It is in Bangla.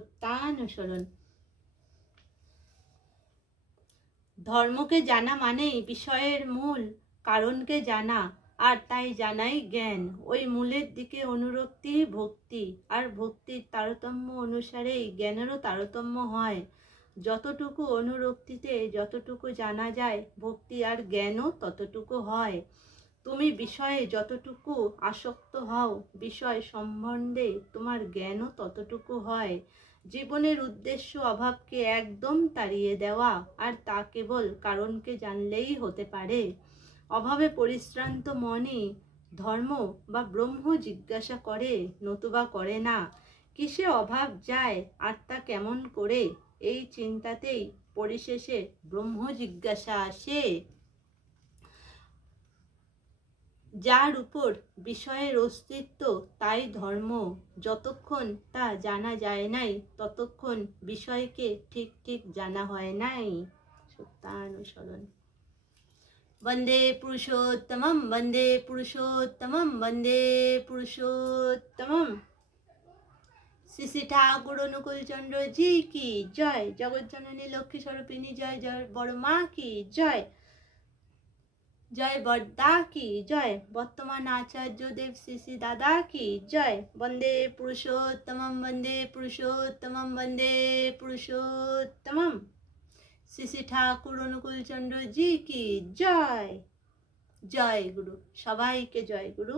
সত্যানুসরণ। ধর্মকে জানা মানেই বিষয়ের মূল কারণকে জানা, আর তাই জানাই জ্ঞান। ওই মূলের দিকে অনুরক্তি ভক্তি, আর ভক্তির তারতম্য অনুসারেই জ্ঞানেরও তারতম্য হয়। যতটুকু অনুরক্তিতে যতটুকু জানা যায়, ভক্তি আর জ্ঞানও ততটুকু হয়। তুমি বিষয়ে যতটুকু আসক্ত হও, বিষয় সম্বন্ধে তোমার জ্ঞানও ততটুকু হয়। জীবনের উদ্দেশ্য অভাবকে একদম তাড়িয়ে দেওয়া, আর তা কেবল কারণকে জানলেই হতে পারে। অভাবে পরিশ্রান্ত মনই ধর্ম বা ব্রহ্ম জিজ্ঞাসা করে, নতুবা করে না। কিসে অভাব যায় আর তা কেমন করে, এই চিন্তাতেই পরিশেষে ব্রহ্ম জিজ্ঞাসা আসে। যার উপর বিষয়ের অস্তিত্ব তাই ধর্ম। যতক্ষণ তা জানা যায় নাই, ততক্ষণ বিষয়কে ঠিক ঠিক জানা হয় নাই। সত্যানুসরণ। বন্দে পুরুষোত্তমম, বন্দে পুরুষোত্তমম, বন্দে পুরুষোত্তমম। শ্রী শ্রী ঠাকুর অনুকূল চন্দ্র জি কি জয়। জগৎজননী লক্ষ্মী স্বরূপিণী জয় জয়। বড় মা কি জয়। জয় বড়দা কি জয়। বর্তমান আচার্য দেব শ্রী শ্রী দাদা কি জয়। বন্দে পুরুষোত্তমম, বন্দে পুরুষোত্তমম, বন্দে পুরুষোত্তমম। শ্রী শ্রী ঠাকুর অনুকূল চন্দ্র জি কি জয়। জয় গুরু। সবাইকে জয় গুরু।